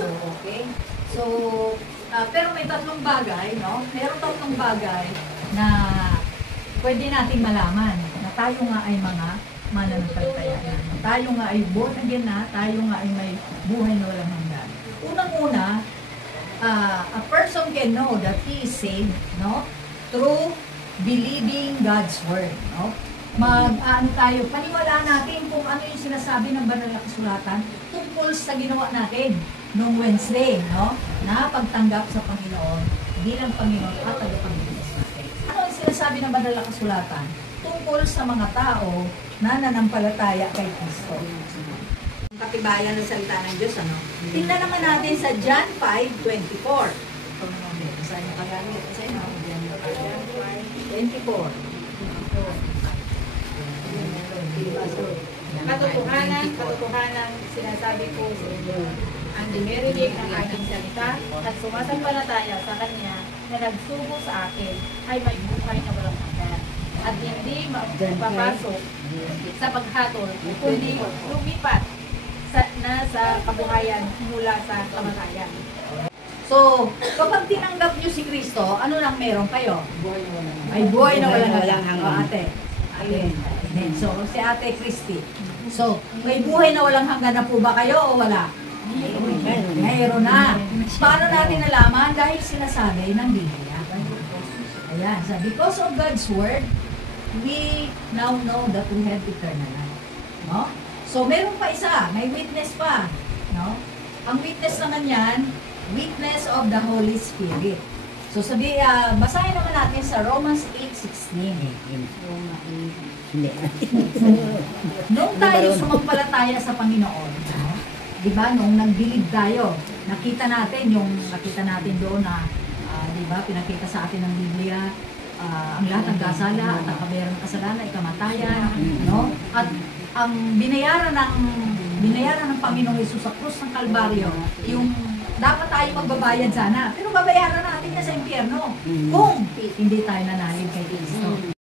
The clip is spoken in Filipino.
So, okay. So, pero may tatlong bagay, no? Meron tatlong bagay na pwede nating malaman na tayo nga ay mga mananampalataya na. Tayo nga ay born again na, tayo nga ay may buhay na walang hanggan. Unang-una, a person can know that he is saved, no? Through believing God's word, no? Paniwalaan natin kung ano yung sinasabi ng banal na kasulatan tungkol sa ginawa natin noong Wednesday, no? Na pagtanggap sa Panginoon bilang Panginoon at tagapagligtas natin. Ano yung sinasabi ng banal na kasulatan tungkol sa mga tao na nanampalataya kay Kristo? Katibayan ng salita ng Diyos, ano? Tingnan naman natin sa John 5:24. Saan yung kagamit? Sa inyo? John 5:24. Katotohanan, sinasabi ko sa inyo, ang dumirinig ng aking salita at sumasampalataya sa Kanya na nagsugo sa akin ay may buhay na walang hanggan at hindi mapapasok sa paghatol, kundi lumipat sa kabuhayan mula sa kamatayan. So, kapag tinanggap nyo si Kristo, ano lang meron kayo? Ay buhay na walang hanggan. O, ate. Amen. So, si Ate Christy. So, may buhay na walang hanggan na po ba kayo o wala? Mayroon na. Paano natin nalaman? Dahil sinasabi ng Biblia. Ayan. So, because of God's word, we now know that we have eternal life. No? So, meron pa isa. May witness pa. No? Ang witness naman yan, witness of the Holy Spirit. So, basahin naman natin sa Romans 8:16. Nung tayo sumampalataya sa Panginoon, no? Di ba, nung nagbilib tayo, nakita natin doon na, di ba, pinakita sa atin ng Biblia, ang lahat ng kasala at ang kabayarang kasalanan ay kamatayan, no? At ang binayaran ng Panginoong Hesus sa krus ng Kalbaryo, yung dapat tayo magbabayad sana, pero babayaran natin na sa impyerno kung hindi tayo nanalig kay Kristo.